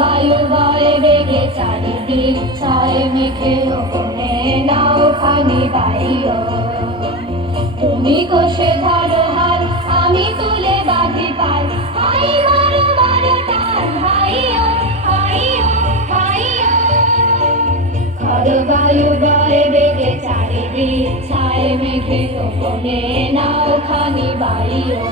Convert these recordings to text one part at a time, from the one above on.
বায়ু বয়ে বেগে চারিদিক ছায় মেঘে ওখানে নাও খানি বাইও তুমি কষে ধরো হাত আমি তুলে বাঁধি পাই হাই মারো মারো টান হাইও হাইও হাইও বায়ু বয়ে বেগে চারিদিক ছায় মেঘে ওখানে নাও খানি বাইও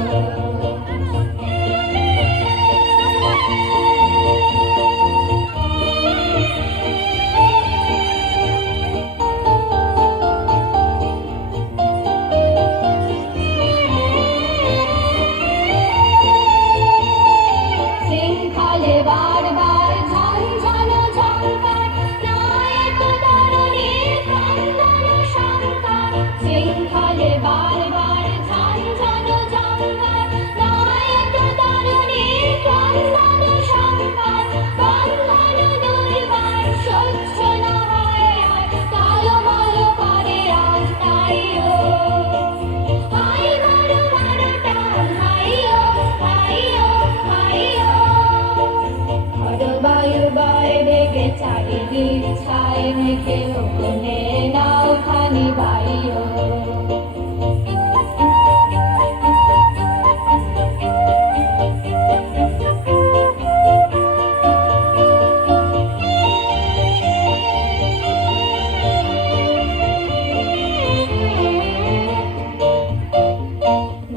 চারিদিক ছায় মেঘে ওখানে নাও খানি বাইও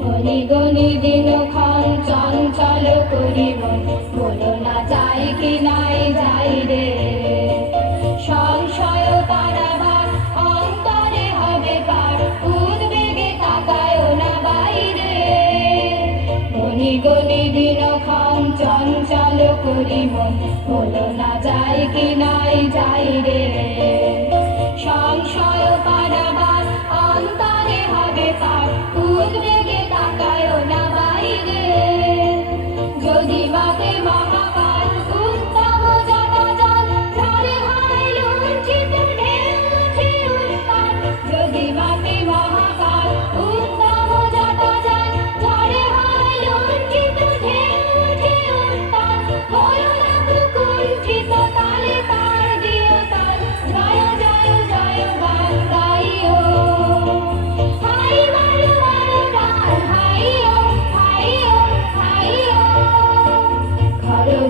গনি গনি দিনক্ষণ চঞ্চল করিব বলো না যাই কি নাই যাই রে সংশয় তারাবার অন্তরে হবে পার উদ্বেগে তাকায়ও না বাইরে গনি গনি দিনক্ষণ চঞ্চল করিব বলো না যাই কি নাই যাই রে সংশয় তারাবার অন্তরে হবে পার উদ্বেগে তাকায়ও না বাইরে যদি মাকে মহাকাল উত্তম জনজল ঝরে হয় লুণ্ঠিত ঢেউ উঠে উত্তাল যদি মাকে মহাকাল উত্তম জনজল ঝরে হয় লুণ্ঠিত ঢেউ উঠে উত্তাল হলো না কুণ্ঠিত তালে তার দিও তাল জয় জয় জয় গান গাইও হাই মারো মারো ডাল হাইও হাইও হাইও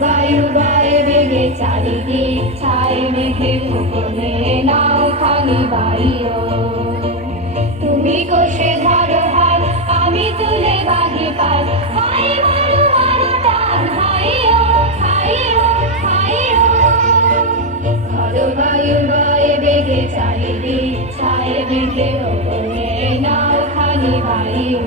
বায়ু বয়ে বেগে চারিদিক ছায় মেঘে ওখানে নাও খানি বাইও তুমি কষে ধরো হাত আমি তুলে বাঁধি পাই হাই মারো মারো টান হাইও হাইও হাইও বায়ু বয়ে বেগে চারিদিক ছায় মেঘে ওখানে নাও খানি বাইও